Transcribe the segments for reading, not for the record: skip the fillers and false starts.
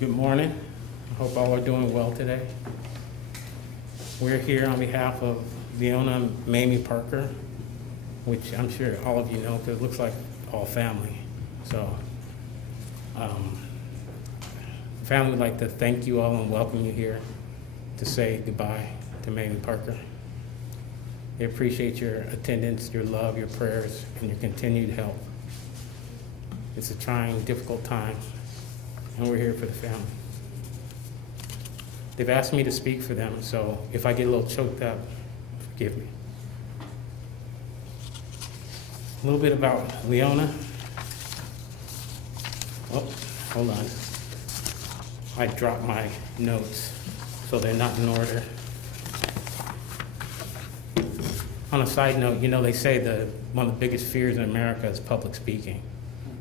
Good morning. I hope all are doing well today. We're here on behalf of Leona and Mamie Parker, which I'm sure all of you know because it looks like all family. So, family would like to thank you all and welcome you here to say goodbye to Mamie Parker. They appreciate your attendance, your love, your prayers, and your continued help. It's a trying, difficult time, and we're here for the family. They've asked me to speak for them, so if I get a little choked up, forgive me. A little bit about Leona. Oh, hold on. I dropped my notes, so they're not in order. On a side note, you know, they say that one of the biggest fears in America is public speaking,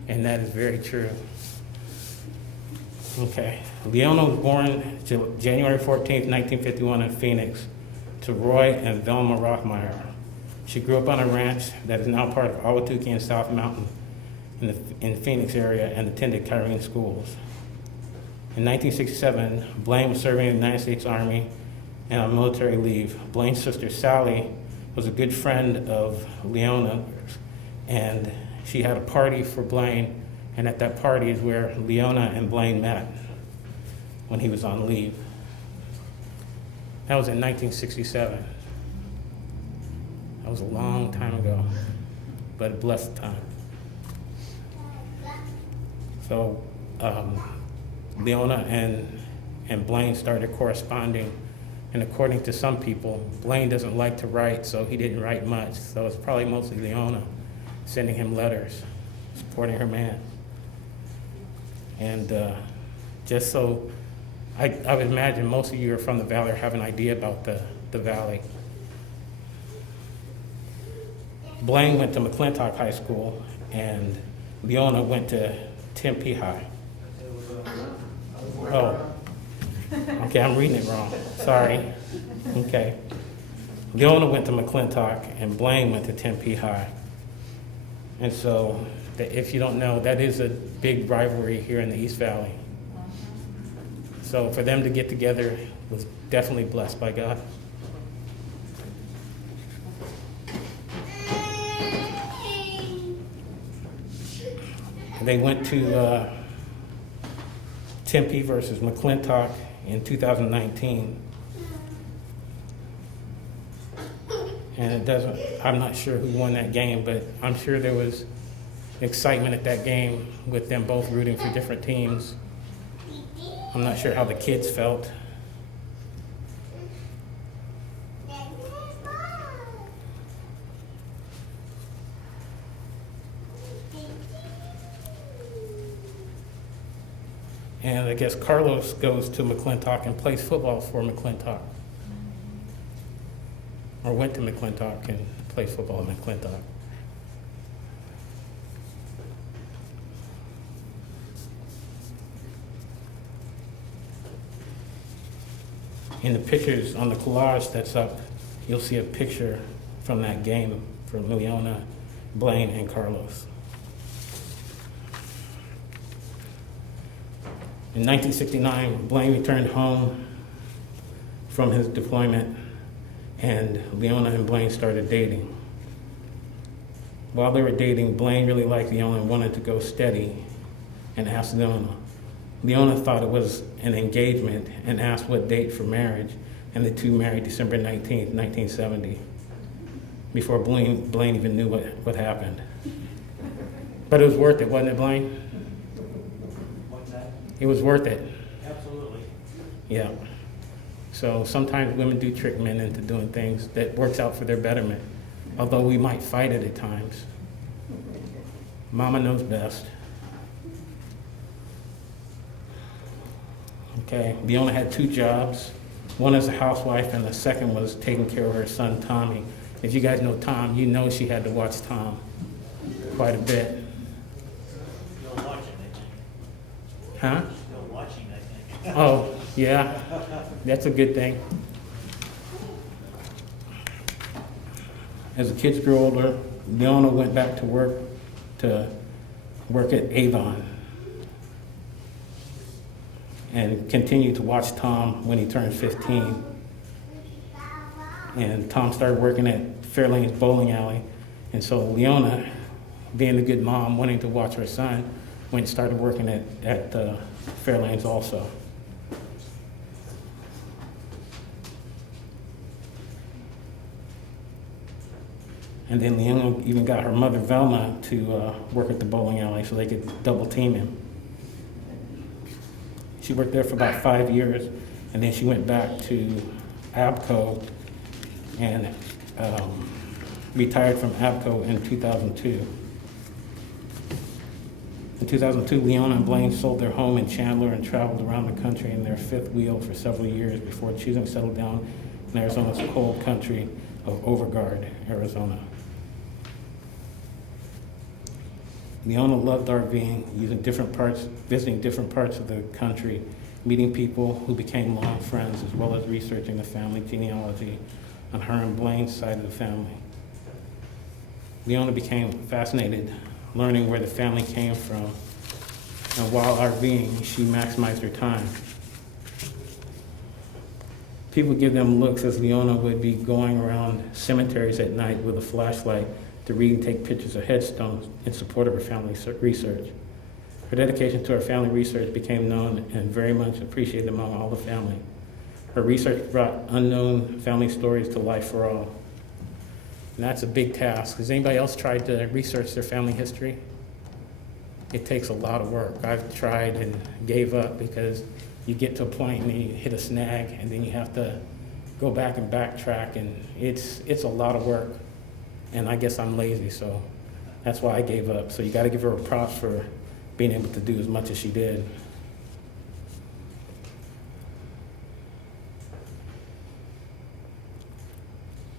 and that is very true. Okay, Leona was born January 14th, 1951 in Phoenix to Roy and Velma Rothmeyer. She grew up on a ranch that is now part of Ahwatukee and South Mountain in the Phoenix area and attended Kyrene schools. In 1967, Blaine was serving in the United States Army and on military leave. Blaine's sister Sally was a good friend of Leona, and she had a party for Blaine, and at that party is where Leona and Blaine met when he was on leave. That was in 1967. That was a long time ago, but a blessed time. So Leona and Blaine started corresponding, and according to some people, Blaine doesn't like to write, so he didn't write much. So it's probably mostly Leona sending him letters, supporting her man. And just so, I would imagine most of you are from the Valley or have an idea about the Valley. Blaine went to McClintock High School, and Leona went to Tempe High. Oh, okay, I'm reading it wrong. Sorry. Okay. Leona went to McClintock, and Blaine went to Tempe High. And so, if you don't know, that is a big rivalry here in the East Valley. So for them to get together was definitely blessed by God. They went to Tempe versus McClintock in 2019. And I'm not sure who won that game, but I'm sure there was excitement at that game with them both rooting for different teams. I'm not sure how the kids felt. And I guess Carlos goes to McClintock and plays football for McClintock. Or went to McClintock and played football at McClintock. In the pictures on the collage that's up, you'll see a picture from that game from Leona, Blaine, and Carlos. In 1969, Blaine returned home from his deployment, and Leona and Blaine started dating. While they were dating, Blaine really liked Leona and wanted to go steady and asked Leona. Leona thought it was an engagement and asked what date for marriage, and the two married December 19th, 1970, before Blaine even knew what happened. But it was worth it, wasn't it, Blaine? What's that? It was worth it. Absolutely. Yeah. So sometimes women do trick men into doing things that works out for their betterment, although we might fight it at times. Mama knows best. Okay, Leona had two jobs. One as a housewife, and the second was taking care of her son, Tommy. If you guys know Tom, you know she had to watch Tom quite a bit. Still watching, I think. Huh? Still watching, I think. Oh, yeah, that's a good thing. As the kids grew older, Leona went back to work at Avon. and continued to watch Tom when he turned 15. And Tom started working at Fairlane's bowling alley. And so Leona, being a good mom, wanting to watch her son, went and started working at Fairlane's also. And then Leona even got her mother Velma to work at the bowling alley so they could double team him. She worked there for about 5 years, and then she went back to ABCO and retired from ABCO in 2002. In 2002, Leona and Blaine sold their home in Chandler and traveled around the country in their fifth wheel for several years before choosing to settle down in Arizona's cold country of Overgard, Arizona. Leona loved RVing, visiting different parts of the country, meeting people who became long friends, as well as researching the family genealogy on her and Blaine's side of the family. Leona became fascinated learning where the family came from, and while RVing, she maximized her time. People would give them looks as Leona would be going around cemeteries at night with a flashlight to read and take pictures of headstones in support of her family research. Her dedication to her family research became known and very much appreciated among all the family. Her research brought unknown family stories to life for all. And that's a big task. Has anybody else tried to research their family history? It takes a lot of work. I've tried and gave up because you get to a point and you hit a snag and then you have to go back and backtrack, and it's a lot of work. And I guess I'm lazy, so that's why I gave up. So you got to give her props for being able to do as much as she did.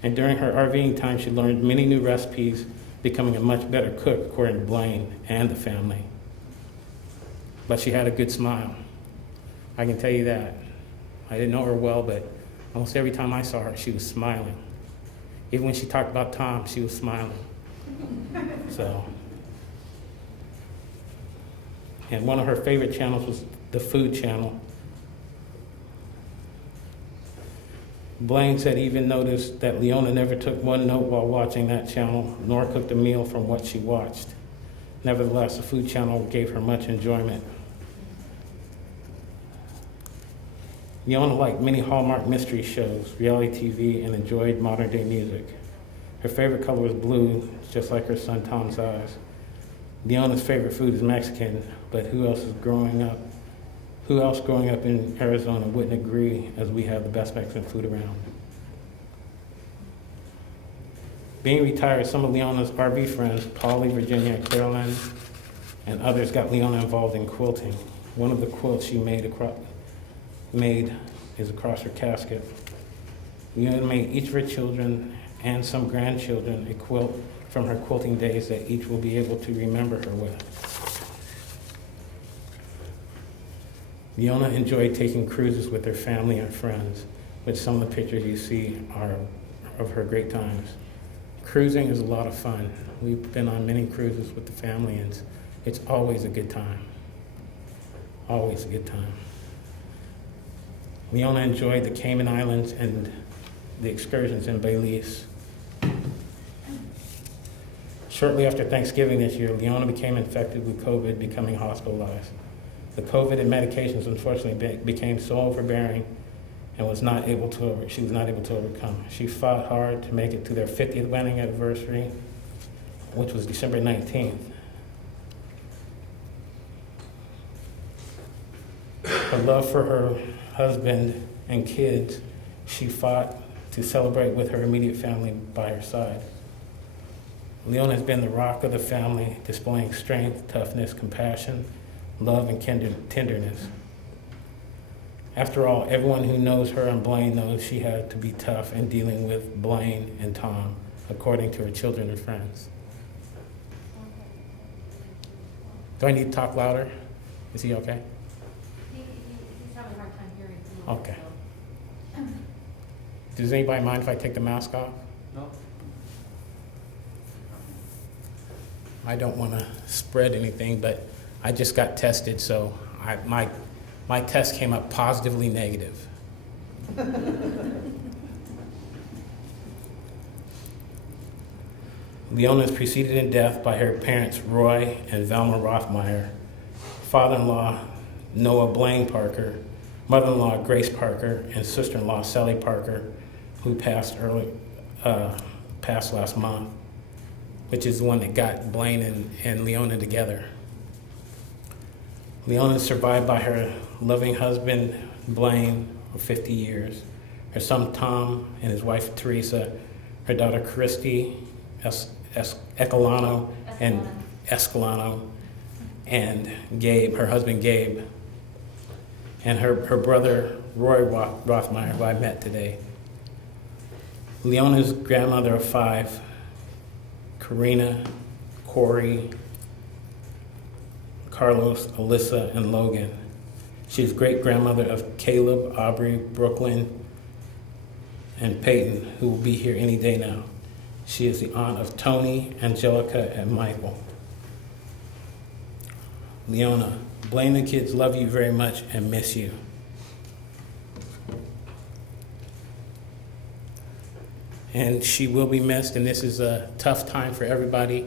And during her RVing time, she learned many new recipes, becoming a much better cook, according to Blaine and the family. But she had a good smile. I can tell you that. I didn't know her well, but almost every time I saw her, she was smiling. Even when she talked about Tom, she was smiling. So, and one of her favorite channels was the Food Channel. Blaine said he even noticed that Leona never took one note while watching that channel, nor cooked a meal from what she watched. Nevertheless, the Food Channel gave her much enjoyment. Leona liked many Hallmark mystery shows, reality TV, and enjoyed modern day music. Her favorite color was blue, just like her son Tom's eyes. Leona's favorite food is Mexican, but who else growing up in Arizona wouldn't agree, as we have the best Mexican food around. Being retired, some of Leona's RV friends, Polly, Virginia, Carolyn, and others got Leona involved in quilting. One of the quilts she made is across her casket. Leona made each of her children and some grandchildren a quilt from her quilting days that each will be able to remember her with. Leona enjoyed taking cruises with her family and friends, which some of the pictures you see are of her great times. Cruising is a lot of fun. We've been on many cruises with the family, and it's always a good time. Always a good time. Leona enjoyed the Cayman Islands and the excursions in Belize. Shortly after Thanksgiving this year, Leona became infected with COVID, becoming hospitalized. The COVID and medications unfortunately became so overbearing and she was not able to overcome. She fought hard to make it to their 50th wedding anniversary, which was December 19th. Her love for her husband and kids, she fought to celebrate with her immediate family by her side. Leona has been the rock of the family, displaying strength, toughness, compassion, love, and tenderness. After all, everyone who knows her and Blaine knows she had to be tough in dealing with Blaine and Tom, according to her children and friends. Do I need to talk louder? Is he okay? He's having a hard time hearing. Okay. Does anybody mind if I take the mask off? No? I don't want to spread anything, but I just got tested, so my My test came up positively negative. Leona is preceded in death by her parents, Roy and Velma Rothmeyer, father-in-law, Noah Blaine Parker, mother-in-law, Grace Parker, and sister-in-law, Sally Parker, who passed last month, which is the one that got Blaine and Leona together. Leona is survived by her loving husband, Blaine, for 50 years, her son, Tom, and his wife, Teresa, her daughter, Christy, Escalano, and Gabe, her husband, Gabe, and her brother, Roy Rothmeyer, who I met today. Leona's grandmother of 5, Karina, Corey, Carlos, Alyssa, and Logan. She's great-grandmother of Caleb, Aubrey, Brooklyn, and Peyton, who will be here any day now. She is the aunt of Tony, Angelica, and Michael. Leona, Blaine and the kids love you very much and miss you. And she will be missed, and this is a tough time for everybody,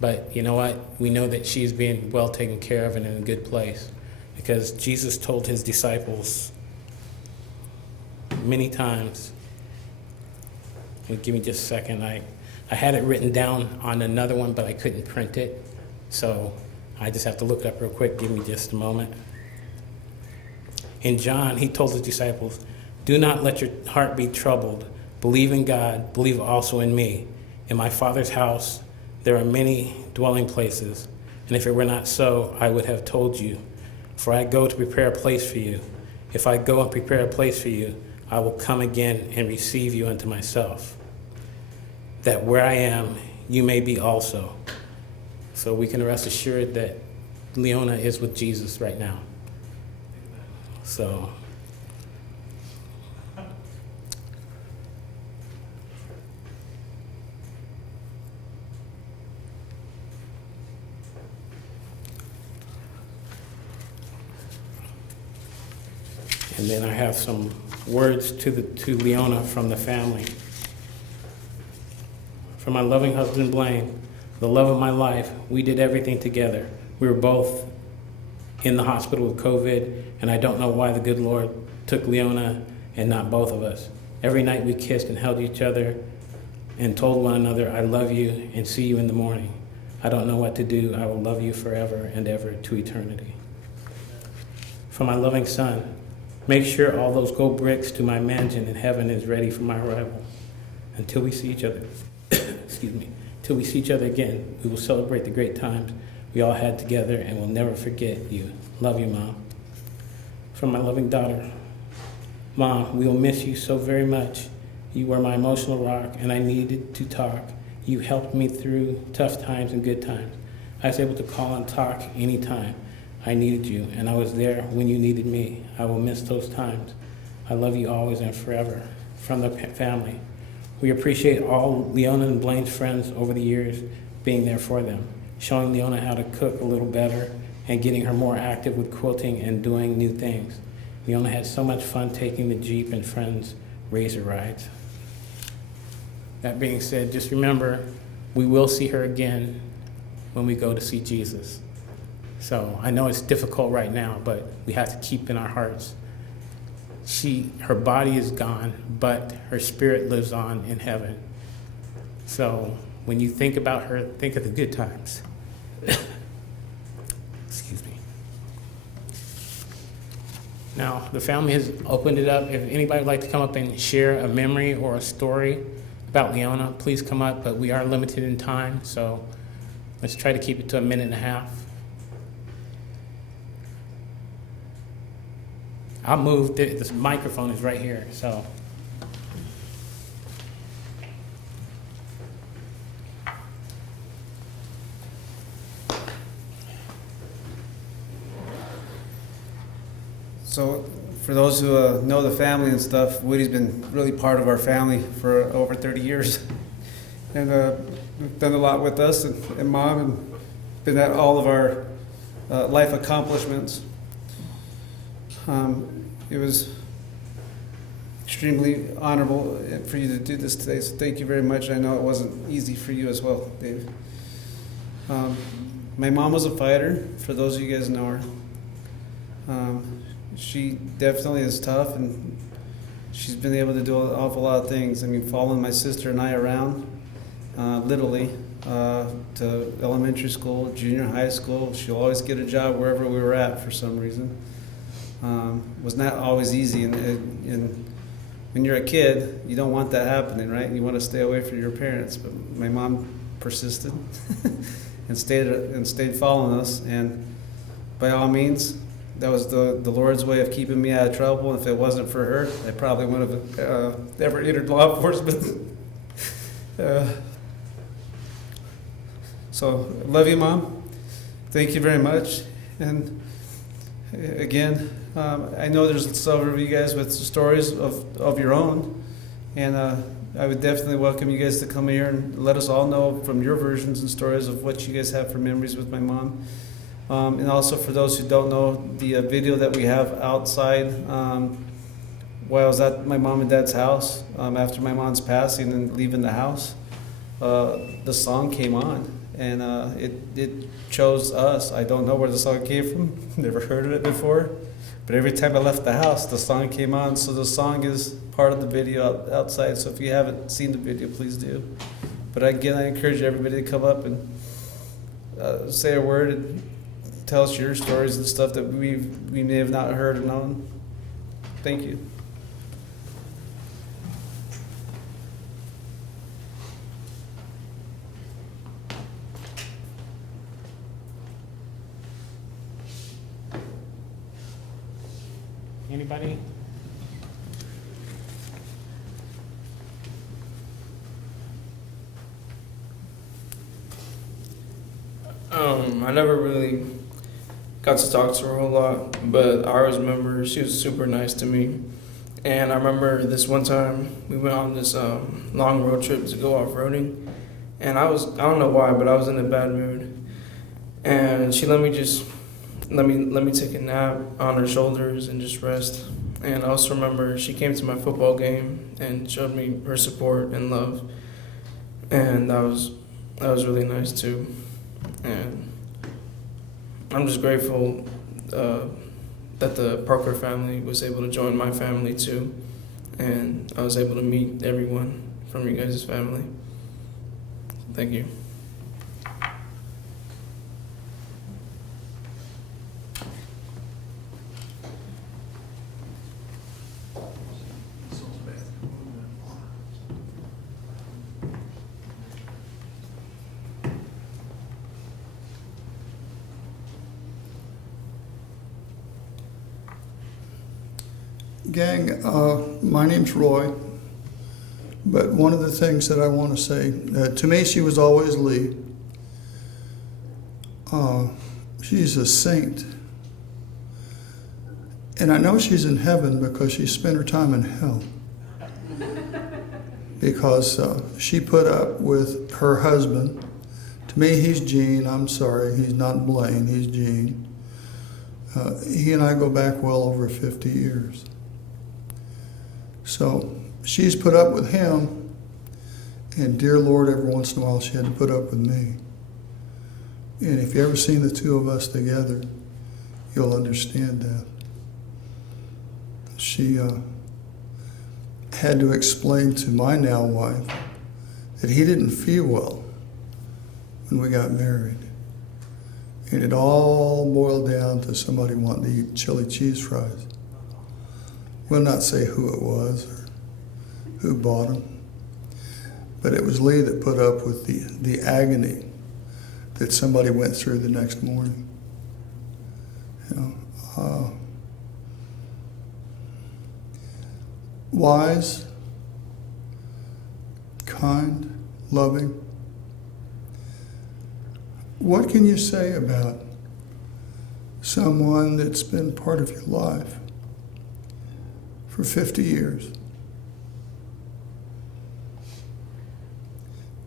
but you know what? We know that she's being well taken care of and in a good place, because Jesus told his disciples many times. Give me just a second. I had it written down on another one, but I couldn't print it, so I just have to look it up real quick. Give me just a moment. In John, he told his disciples, "Do not let your heart be troubled. Believe in God, believe also in me. In my Father's house there are many dwelling places, and if it were not so, I would have told you. For I go to prepare a place for you. If I go and prepare a place for you, I will come again and receive you unto myself, that where I am, you may be also." So we can rest assured that Leona is with Jesus right now. So and then I have some words to Leona from the family. For my loving husband Blaine, the love of my life, we did everything together. We were both in the hospital with COVID, and I don't know why the good Lord took Leona and not both of us. Every night we kissed and held each other and told one another, "I love you and see you in the morning. I don't know what to do. I will love you forever and ever to eternity." For my loving son, make sure all those gold bricks to my mansion in heaven is ready for my arrival. Until we see each other, excuse me, till we see each other again, we will celebrate the great times we all had together and will never forget you. Love you, Mom. From my loving daughter, Mom, we will miss you so very much. You were my emotional rock, and I needed to talk. You helped me through tough times and good times. I was able to call and talk anytime I needed you, and I was there when you needed me. I will miss those times. I love you always and forever. From the family, we appreciate all Leona and Blaine's friends over the years being there for them, showing Leona how to cook a little better and getting her more active with quilting and doing new things. Leona had so much fun taking the Jeep and friends' razor rides. That being said, just remember, we will see her again when we go to see Jesus. So I know it's difficult right now, but we have to keep in our hearts. Her body is gone, but her spirit lives on in heaven. So when you think about her, think of the good times. Excuse me. Now, the family has opened it up. If anybody would like to come up and share a memory or a story about Leona, please come up, but we are limited in time, so let's try to keep it to a minute and a half. I'll move, this microphone is right here, so. So for those who know the family and stuff, Woody's been really part of our family for over 30 years. And done a lot with us and Mom, and been at all of our life accomplishments. It was extremely honorable for you to do this today, so thank you very much. I know it wasn't easy for you as well, Dave. My mom was a fighter, for those of you guys know her. She definitely is tough, and she's been able to do an awful lot of things. I mean, following my sister and I around, literally, to elementary school, junior high school. She'll always get a job wherever we were at for some reason. Was not always easy, and when you're a kid, you don't want that happening, right? You want to stay away from your parents, but my mom persisted and stayed following us, and by all means, that was the Lord's way of keeping me out of trouble. And if it wasn't for her, I probably wouldn't have ever entered law enforcement. So, love you, Mom. Thank you very much. And again, I know there's several of you guys with stories of your own, and I would definitely welcome you guys to come here and let us all know from your versions and stories of what you guys have for memories with my mom. And also for those who don't know, the video that we have outside while I was at my mom and dad's house after my mom's passing and leaving the house, the song came on, and it chose us. I don't know where the song came from, never heard of it before, but every time I left the house, the song came on. So the song is part of the video outside, so if you haven't seen the video, please do. But again, I encourage everybody to come up and say a word and tell us your stories and stuff that we may have not heard or known. Thank you. Anybody? I never really got to talk to her a whole lot, but I always remember she was super nice to me. And I remember this one time we went on this long road trip to go off-roading, and I don't know why, but I was in a bad mood. And she let me take a nap on her shoulders and just rest. And I also remember she came to my football game and showed me her support and love. And that was really nice too. And I'm just grateful that the Parker family was able to join my family too. And I was able to meet everyone from you guys' family. Thank you. Gang, my name's Roy, but one of the things that I want to say, to me she was always Lee. She's a saint. And I know she's in heaven because she spent her time in hell. Because she put up with her husband. To me, he's Gene. I'm sorry, he's not Blaine, he's Gene. He and I go back well over 50 years. So she's put up with him, and dear Lord, every once in a while she had to put up with me. And if you ever seen the two of us together, you'll understand that. She had to explain to my now wife that he didn't feel well when we got married. And it all boiled down to somebody wanting to eat chili cheese fries. We'll not say who it was or who bought them, but it was Lee that put up with the agony that somebody went through the next morning. You know, wise, kind, loving. What can you say about someone that's been part of your life for 50 years?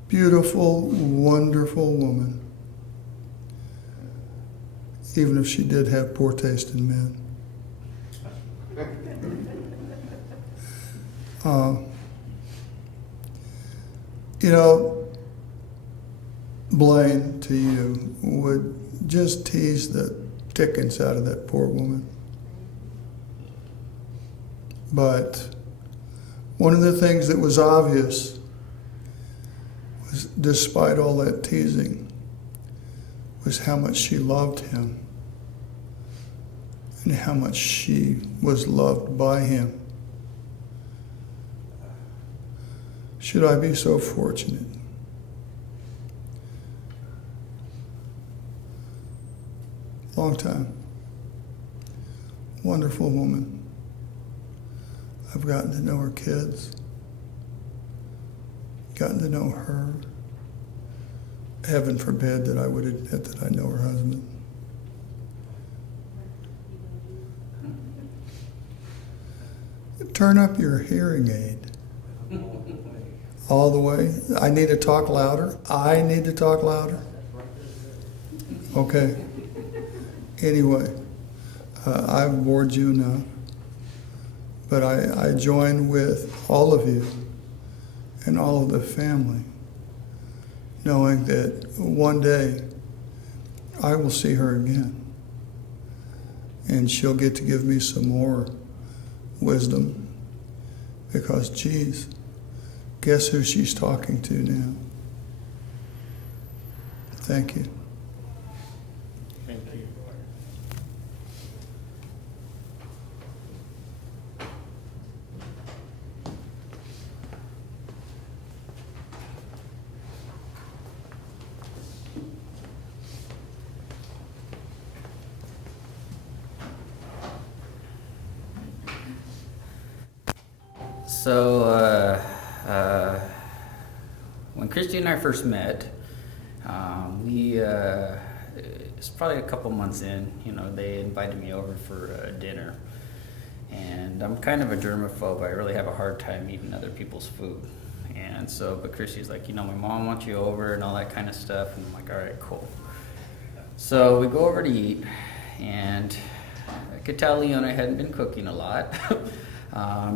Beautiful, wonderful woman, even if she did have poor taste in men. Uh, you know, Blaine, to you, would just tease the dickens out of that poor woman. But one of the things that was obvious was, despite all that teasing, was how much she loved him and how much she was loved by him. Should I be so fortunate? Long time. Wonderful woman. I've gotten to know her kids, gotten to know her. Heaven forbid that I would admit that I know her husband. Turn up your hearing aid. All the way. I need to talk louder. I need to talk louder. Okay. Anyway, I've bored you enough, but I join with all of you and all of the family, knowing that one day I will see her again, and she'll get to give me some more wisdom, because, geez, guess who she's talking to now? Thank you. Thank you. So, when Christy and I first met, it's probably a couple months in, you know, they invited me over for dinner. And I'm kind of a germaphobe. I really have a hard time eating other people's food. And so, but Christy's like, you know, my mom wants you over and all that kind of stuff. And I'm like, all right, cool. So we go over to eat, and I could tell Leona hadn't been cooking a lot.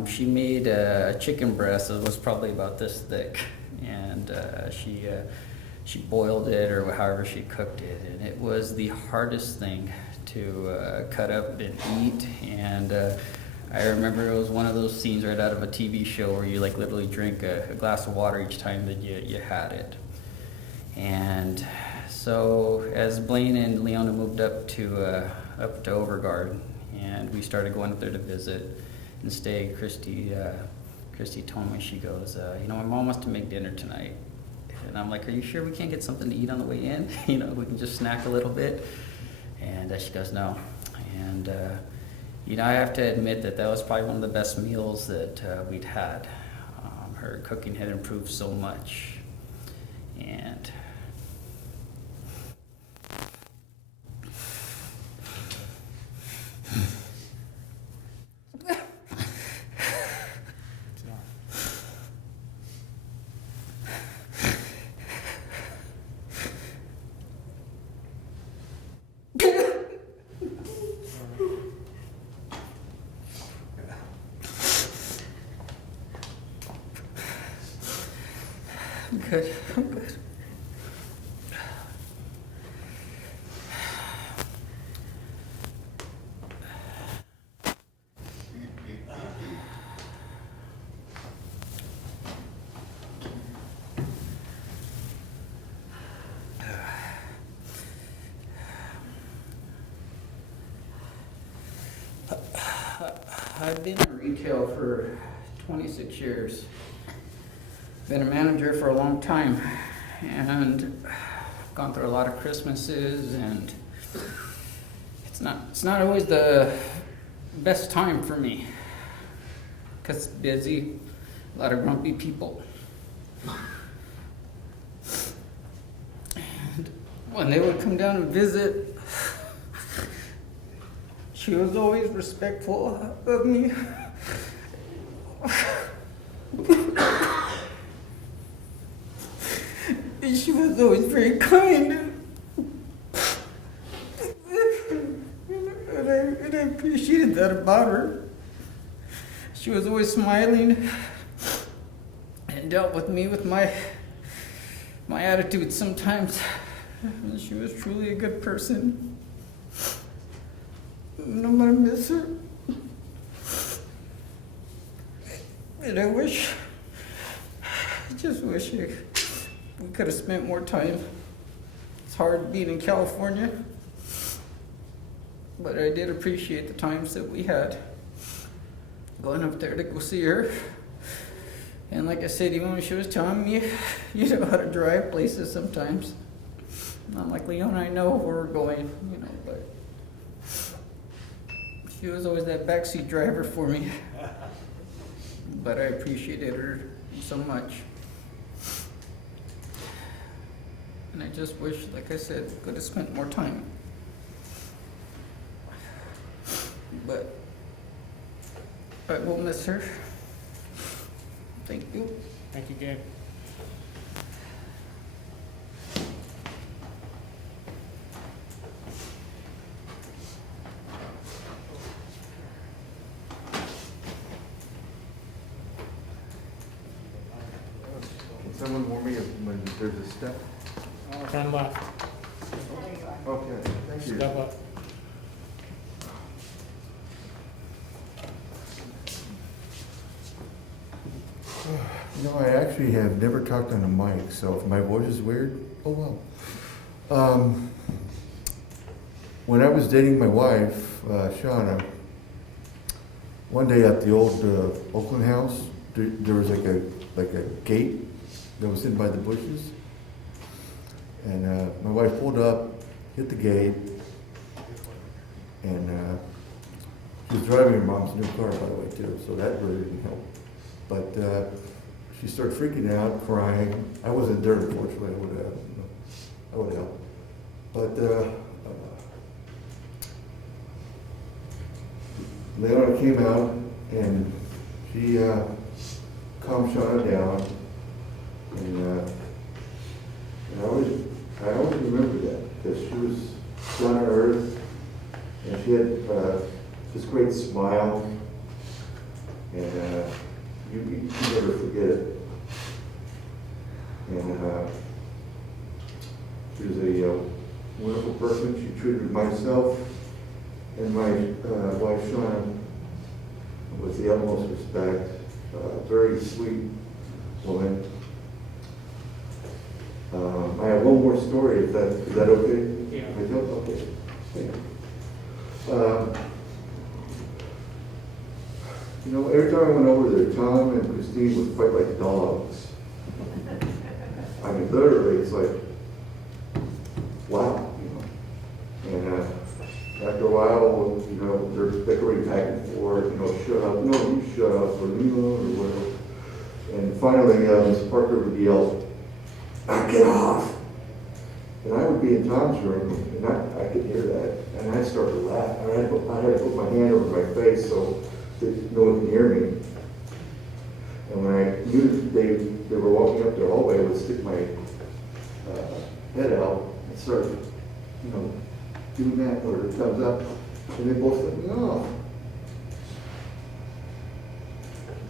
She made a chicken breast that was probably about this thick, and she boiled it, or however she cooked it, and it was the hardest thing to cut up and eat. And I remember it was one of those scenes right out of a TV show where you like literally drink a glass of water each time that you had it. And so as Blaine and Leona moved up to Overgard, and we started going up there to visit and stay, Christy told me, she goes, you know, my mom wants to make dinner tonight. And I'm like, are you sure we can't get something to eat on the way in? You know, we can just snack a little bit. And she goes, no. And, you know, I have to admit that was probably one of the best meals that we'd had. Her cooking had improved so much. And good. I'm good. I've been in retail for 26 years. Been a manager for a long time, and gone through a lot of Christmases, and it's not always the best time for me, because it's busy, a lot of grumpy people. And when they would come down and visit, she was always respectful of me. And she was always very kind. And I appreciated that about her. She was always smiling and dealt with me with my attitude sometimes. She was truly a good person. And I'm gonna miss her. And I just wish we could have spent more time. It's hard being in California, but I did appreciate the times that we had going up there to go see her. And like I said, even when she was telling me, you know how to drive places sometimes. And I'm like, Leona, I know where we're going, you know, but she was always that backseat driver for me. But I appreciated her so much. And I just wish, like I said, we could have spent more time. But I will miss her. Thank you. Thank you, Gabe. Can someone warn me when there's a step? Turn left, Okay, thank you. step up. You know, I actually have never talked on a mic, so if my voice is weird, oh well. When I was dating my wife, Shauna, one day at the old Oakland house, there was like a gate that was hidden by the bushes. And my wife pulled up, hit the gate, and she was driving her mom's new car, by the way, too, so that really didn't help. But she started freaking out, crying. I wasn't there, unfortunately. I would have helped. But Leona came out and she calmed Shauna down, and I always remember that because she was down to earth, and she had this great smile, and you never forget it. And she was a wonderful person. She treated myself and my wife Shauna with the utmost respect. Very sweet woman. I have one more story. Is that okay? Yeah. I don't? Okay. Thank you. You know, every time I went over there, Tom and Christine would fight like dogs. I mean, literally, it's like, wow, you know. And after a while, you know, they're bickering back and forth, you know, shut up, no, you shut up, or you know, or whatever. And finally, Miss Parker would yell, get off. And I would be in Tom's room, and I could hear that, and I'd start to laugh. I had to put my hand over my face so that no one could hear me. And when I knew they were walking up the hallway, I would stick my head out and start, you know, doing that, or the thumbs up, and they both let me off.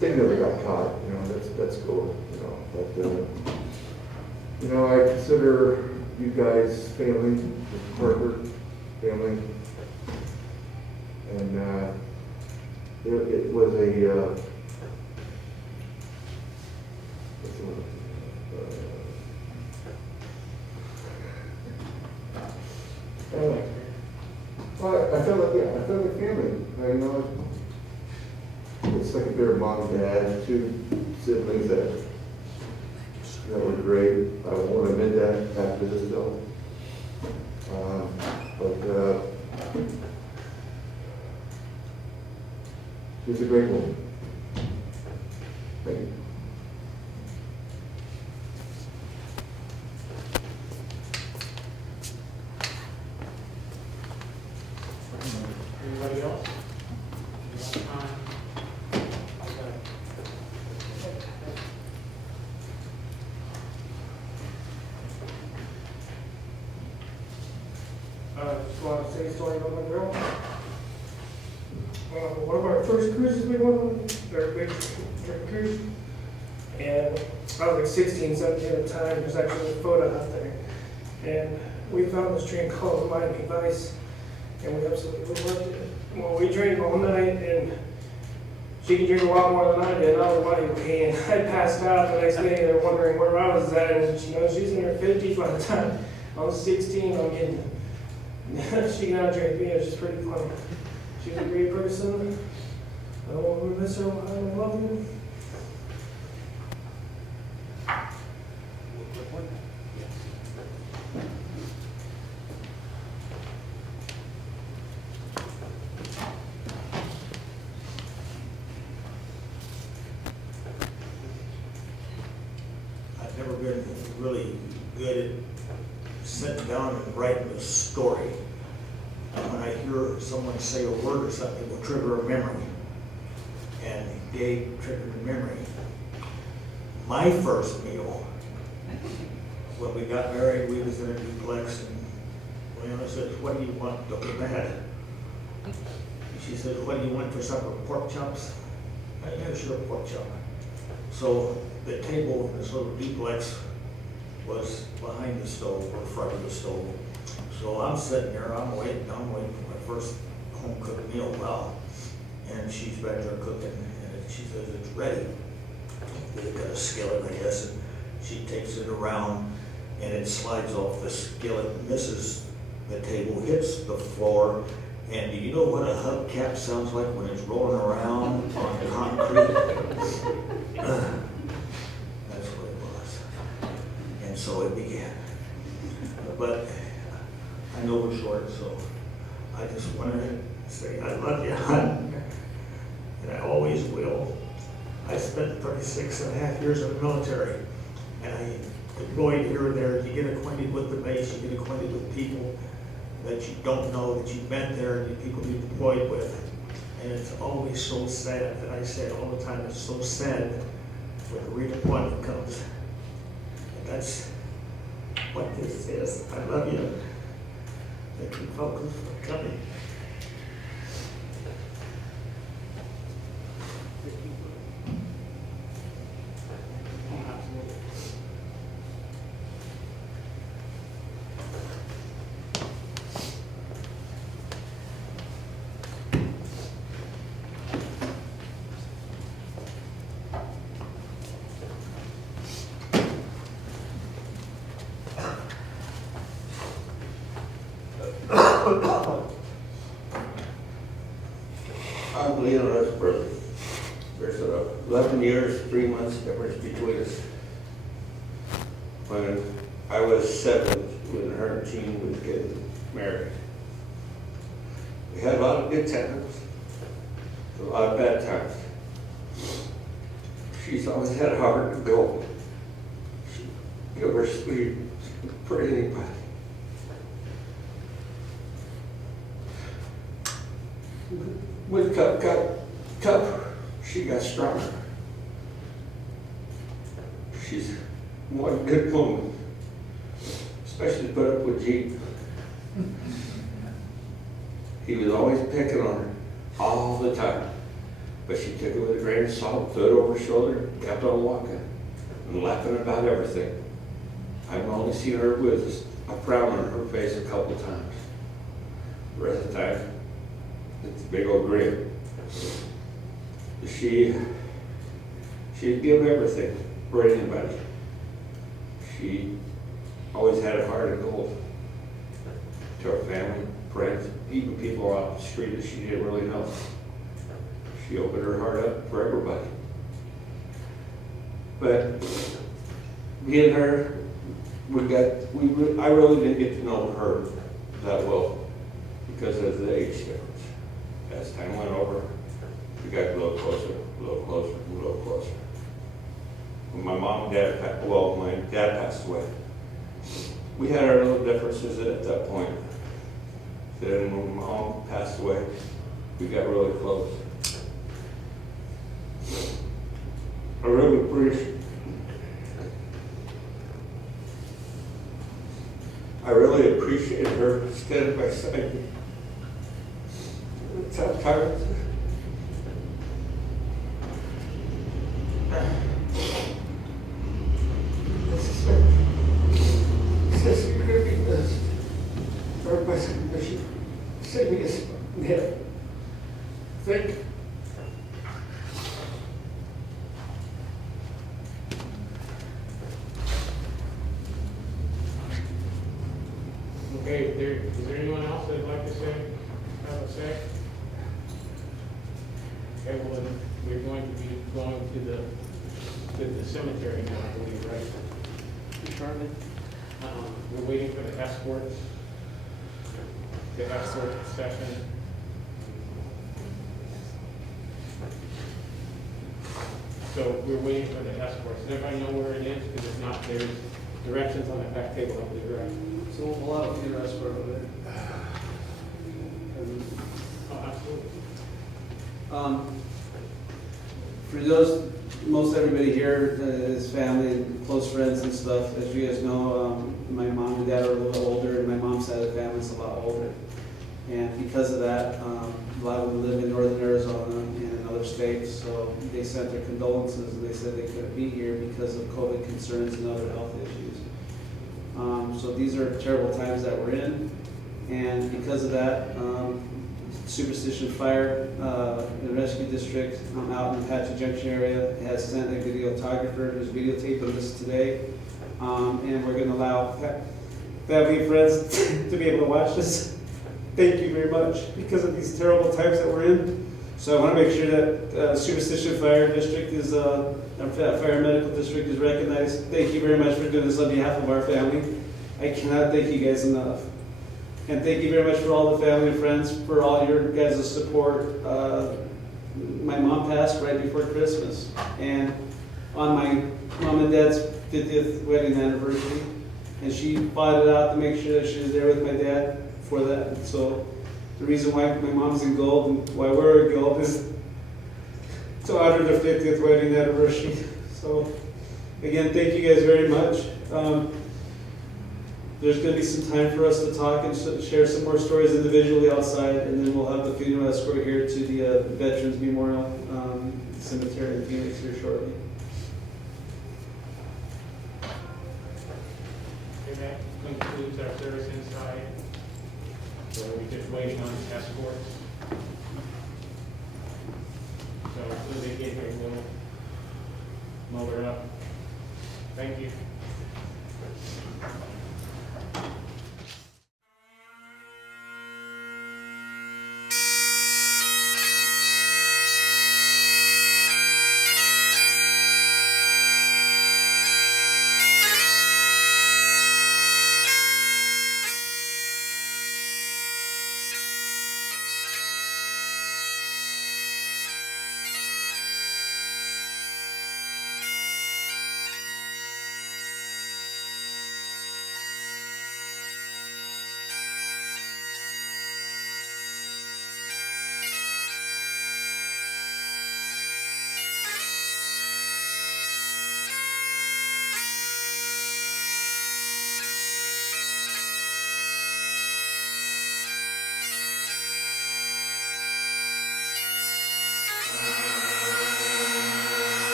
They never got caught, you know, that's cool, you know, but, you know, I consider you guys family, the Parker family, and it was a, what's the word? Well, I felt like family. You know, it's like if they're mom and dad, two siblings that were great. I won't admit that after this though. But she's a great woman. Thank you. Anybody else? Just want to say a story about my girl. one of our first cruises we went on, our big trip cruise. And I was like 16, 17 at the time. There's actually a photo out there. And we found this drink called Miami Vice, and we absolutely loved it. Well, we drank all night, and she could drink a lot more than I did. I was wide and I passed out the next day. They're wondering where I was at, and she's in her 50s by the time I was 16. I'm getting, she can outdrink me. It's just pretty funny. She's a great person. I will miss her. I love her. I've never been really good at sitting down and writing a story. When I hear someone say a word or something, it will trigger a memory. And Gabe triggered a memory. My first meal, when we got married, we was in a duplex, and Leona said, "What do you want to go to bed?" She said, "What do you want for supper? Pork chops?" "Yeah, sure, pork chop." So the table in this little duplex was behind the stove or in front of the stove. So I'm sitting there, I'm waiting for my first home cooked meal. Well, and she's back there cooking, and she says it's ready. They've got a skillet, I guess, and she takes it around, and it slides off the skillet, misses the table, hits the floor. And do you know what a hubcap sounds like when it's rolling around on concrete? That's what it was. And so it began. But I know we're short, so I just want to say I love you, hon. And I always will. I spent 36.5 years in the military, and I deployed here and there. You get acquainted with the base, you get acquainted with people that you don't know, that you've been there, and the people you deployed with. And it's always so sad, and I say it all the time, it's so sad when the redeployment comes. And that's what this is. I love you. Thank you, folks, for coming. I'm Leona's brother. There's 11 years, 3 months difference between us. When I was 7, when her and Jean was getting married. We had a lot of good times, a lot of bad times. She's always had a heart of gold. She'd give her sweet for anybody. When Cup got tougher, she got stronger. She's one good woman, especially to put up with Gene. He was always picking on her all the time, but she took it with a grain of salt, threw it over her shoulder, kept on walking and laughing about everything. I've only seen her with a frown on her face a couple times. The rest of the time, it's a big old grin. She'd give everything for anybody. She always had a heart of gold to her family, friends, even people off the street that she didn't really know. She opened her heart up for everybody. But me and her, I really didn't get to know her that well because of the age difference. As time went over, we got a little closer, a little closer, a little closer. When my mom and dad, my dad passed away, we had our little differences at that point. Then when Mom passed away, we got really close. I really appreciate her standing by side. Tough times, Okay, is there anyone else that'd like to have a say? Okay, well, then we're going to be going to the cemetery now, I believe, right? Charlie? We're waiting for the escorts, the escort session. So we're waiting for the escorts. Does everybody know where it is? Because if not, there's directions on the back table up there, right? So we'll have a few escort over there. Oh, absolutely. For those, most everybody here is family and close friends and stuff. As you guys know, my mom and dad are a little older, and my mom's side of the family is a lot older. And because of that, a lot of them live in northern Arizona and in other states, so they sent their condolences, and they said they couldn't be here because of COVID concerns and other health issues. So these are terrible times that we're in, and because of that, Superstition Fire, the rescue district out in the Apache Junction area has sent a videographer who's videotaping this today, and we're going to allow family and friends to be able to watch this. Thank you very much, because of these terrible times that we're in. So I want to make sure that Superstition Fire District is, our Fire Medical District is recognized. Thank you very much for doing this on behalf of our family. I cannot thank you guys enough. And thank you very much for all the family and friends, for all your guys' support. My mom passed right before Christmas, and on my mom and dad's 50th wedding anniversary, and she fought it out to make sure that she was there with my dad for that. So the reason why my mom's in gold and why we're in gold is to honor their 50th wedding anniversary. So again, thank you guys very much. There's going to be some time for us to talk and share some more stories individually outside, and then we'll have the funeral escort here to the Veterans Memorial Cemetery in Phoenix here shortly. Okay, that concludes our service inside. So we're just waiting on escorts. So as soon as they get here, we'll motor up. Thank you.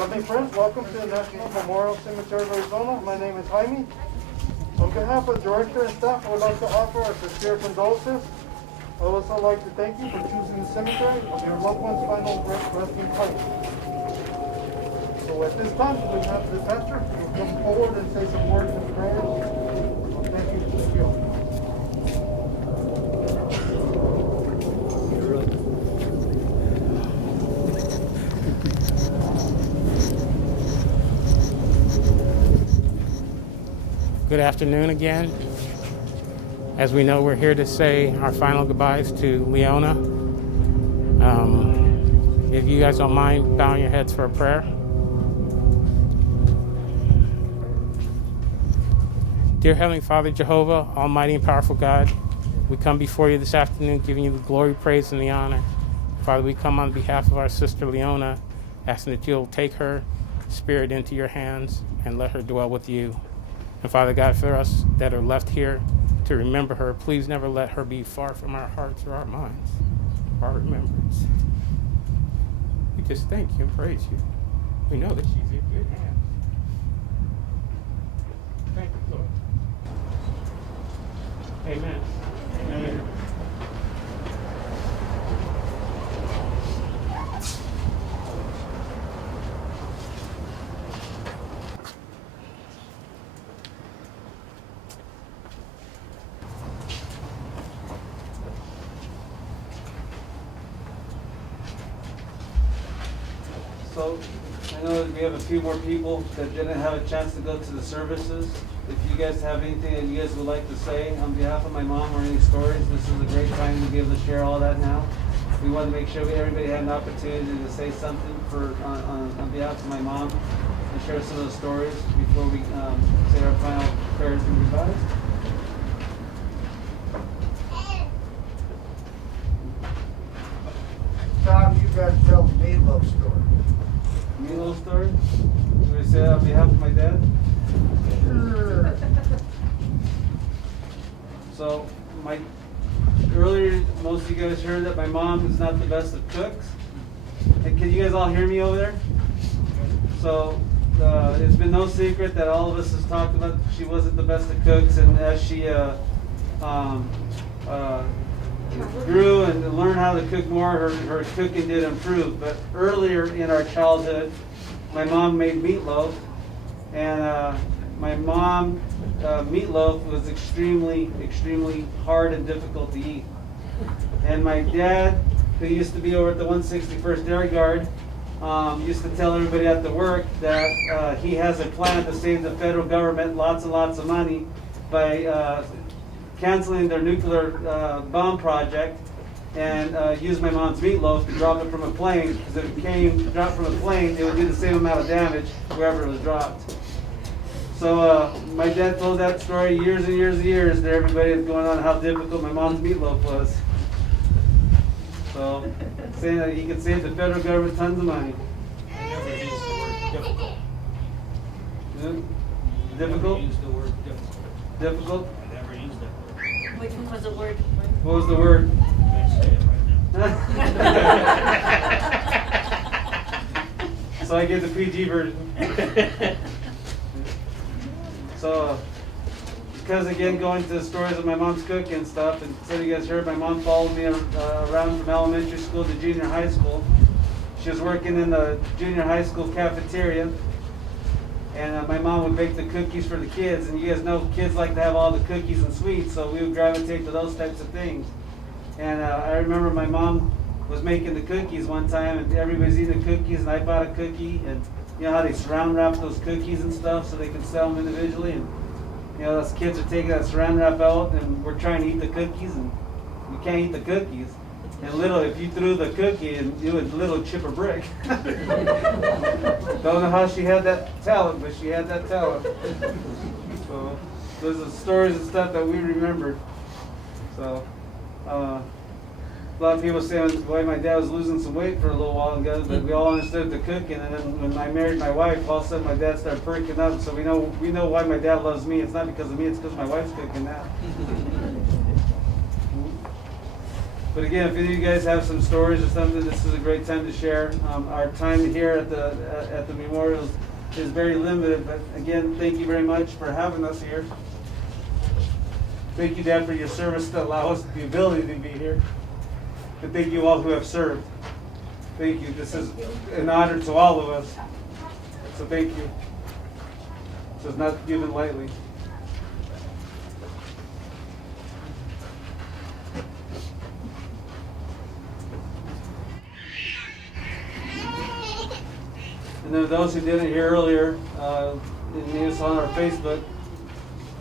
Lovely friends, welcome to the National Memorial Cemetery of Arizona. My name is Jaime. On behalf of the director and staff, I would like to offer our sincere condolences. I would also like to thank you for choosing the cemetery of your loved one's final resting place. So at this time, we have the pastor who will come forward and say some words and prayers. Well, thank you. Thank you. Good afternoon again. As we know, we're here to say our final goodbyes to Leona. If you guys don't mind bowing your heads for a prayer. Dear Heavenly Father, Jehovah, Almighty and powerful God, we come before you this afternoon giving you the glory, praise, and the honor. Father, we come on behalf of our sister Leona, asking that you'll take her spirit into your hands and let her dwell with you. And Father God, for us that are left here to remember her, please never let her be far from our hearts or our minds, or our remembrance. We just thank you and praise you. We know that she's in good hands. Thank you, Lord. Amen. Amen. So, I know that we have a few more people that didn't have a chance to go to the services. If you guys have anything that you guys would like to say on behalf of my mom or any stories, this is a great time to be able to share all that now. We want to make sure everybody had an opportunity to say something on behalf of my mom and share some of those stories before we say our final prayers and goodbyes. Tom, you got to tell the meatloaf story. Meatloaf story? Should we say that on behalf of my dad? Sure. So, earlier, most of you guys heard that my mom is not the best of cooks. And can you guys all hear me over there? So, it's been no secret that all of us has talked about she wasn't the best of cooks, and as she grew and learned how to cook more, her cooking did improve. But earlier in our childhood, my mom made meatloaf, and my mom meatloaf was extremely hard and difficult to eat. And my dad, who used to be over at the 161st Air Guard, used to tell everybody at the work that he has a plan to save the federal government lots and lots of money by canceling their nuclear bomb project and use my mom's meatloaf to drop it from a plane, because if it came dropped from a plane, it would do the same amount of damage wherever it was dropped. So my dad told that story years and years and years to everybody that's going on how difficult my mom's meatloaf was. So saying that he could save the federal government tons of money. I never used the word difficult. Yeah. I Difficult? never used the word difficult. Difficult? I never used that word. Which one was the word? What was the word? I can't say it right now. So I gave the PG version. So, because again, going to the stories of my mom's cooking and stuff, and so you guys heard, my mom followed me around from elementary school to junior high school. She was working in the junior high school cafeteria, and my mom would bake the cookies for the kids, and you guys know kids like to have all the cookies and sweets, so we would gravitate to those types of things. And I remember my mom was making the cookies one time, and everybody's eating the cookies, and I bought a cookie, and you know how they saran wrap those cookies and stuff so they can sell them individually, and you know those kids are taking that saran wrap out, and we're trying to eat the cookies, and we can't eat the cookies. And little, if you threw the cookie, and it would little chip a brick. Don't know how she had that talent, but she had that talent. So those are stories and stuff that we remembered. So. A lot of people saying why my dad was losing some weight for a little while ago, but we all understood the cooking. And then when I married my wife, all of a sudden my dad started perking up. So we know why my dad loves me. It's not because of me; it's because my wife's cooking now. But again, if any of you guys have some stories or something, this is a great time to share. Our time here at the memorial is very limited, but again, thank you very much for having us here. Thank you, Dad, for your service to allow us the ability to be here. And thank you all who have served. Thank you. This is an honor to all of us. So thank you. So it's not given lightly. And then those who didn't hear earlier, it's on our Facebook,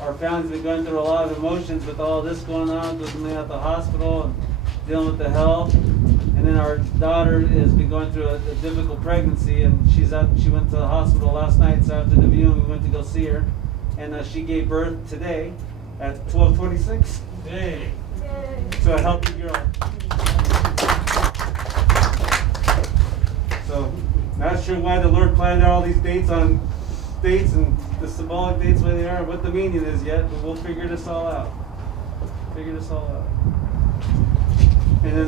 our family's been going through a lot of emotions with all this going on, with me at the hospital and dealing with the health. And then our daughter has been going through a difficult pregnancy, and she went to the hospital last night, so after the viewing we went to go see her. And she gave birth today at 12:26. Hey. To a healthy girl. So, not sure why the Lord planned all these dates and the symbolic dates where they are, what the meaning is yet, but we'll figure this all out. And then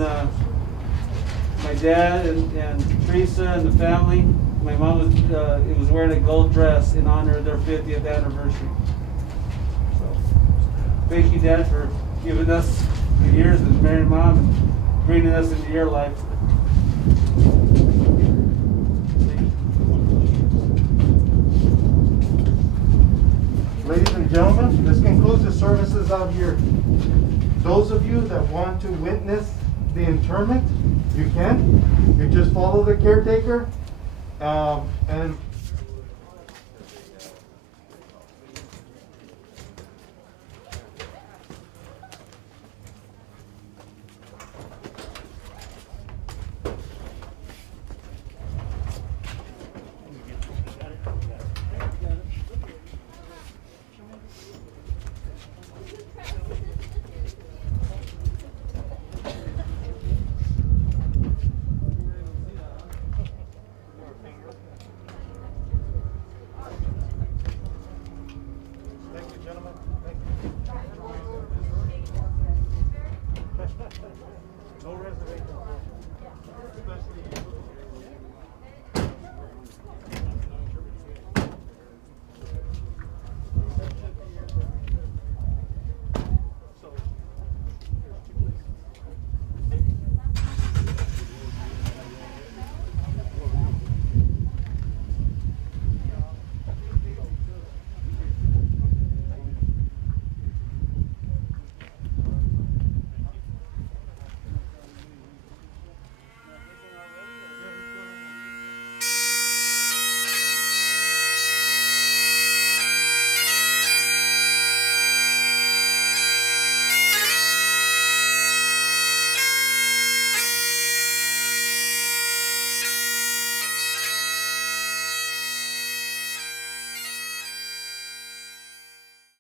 my dad and Teresa and the family, my mom was wearing a gold dress in honor of their 50th anniversary. So, thank you, Dad, for giving us the years as married mom and bringing us into your life. Ladies and gentlemen, this concludes the services out here. Those of you that want to witness the interment, you can. You just follow the caretaker, and